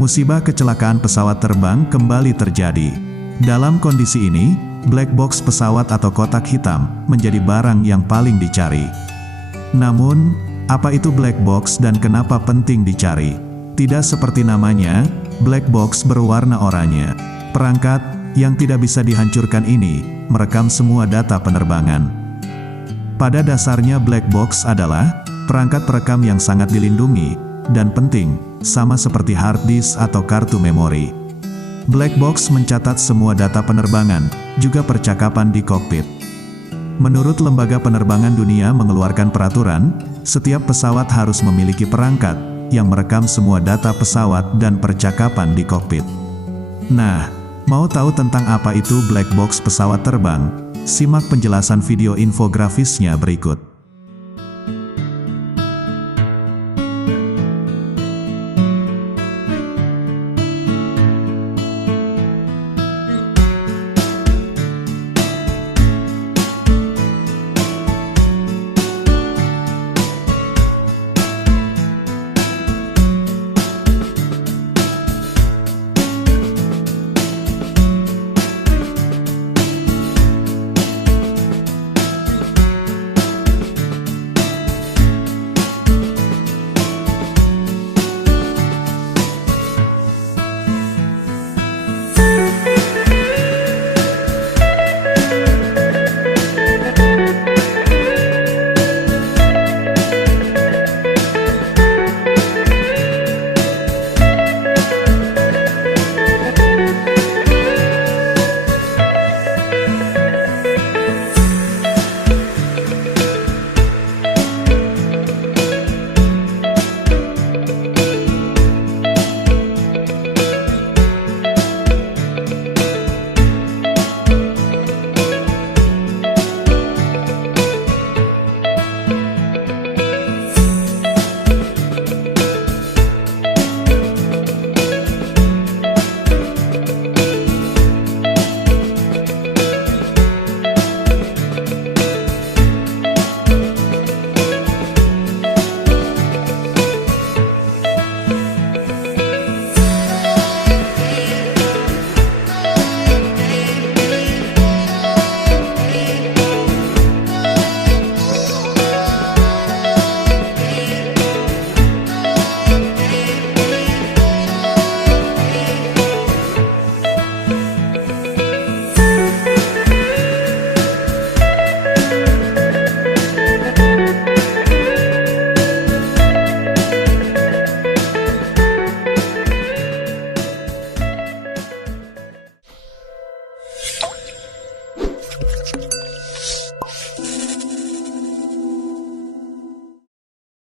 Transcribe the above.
Musibah kecelakaan pesawat terbang kembali terjadi. Dalam kondisi ini, black box pesawat atau kotak hitam menjadi barang yang paling dicari. Namun, apa itu black box dan kenapa penting dicari? Tidak seperti namanya, black box berwarna oranye. Perangkat yang tidak bisa dihancurkan ini merekam semua data penerbangan. Pada dasarnya black box adalah perangkat perekam yang sangat dilindungi dan penting, sama seperti hard disk atau kartu memori. Black box mencatat semua data penerbangan, juga percakapan di kokpit. Menurut Lembaga Penerbangan Dunia mengeluarkan peraturan, setiap pesawat harus memiliki perangkat yang merekam semua data pesawat dan percakapan di kokpit. Nah, mau tahu tentang apa itu black box pesawat terbang? Simak penjelasan video infografisnya berikut.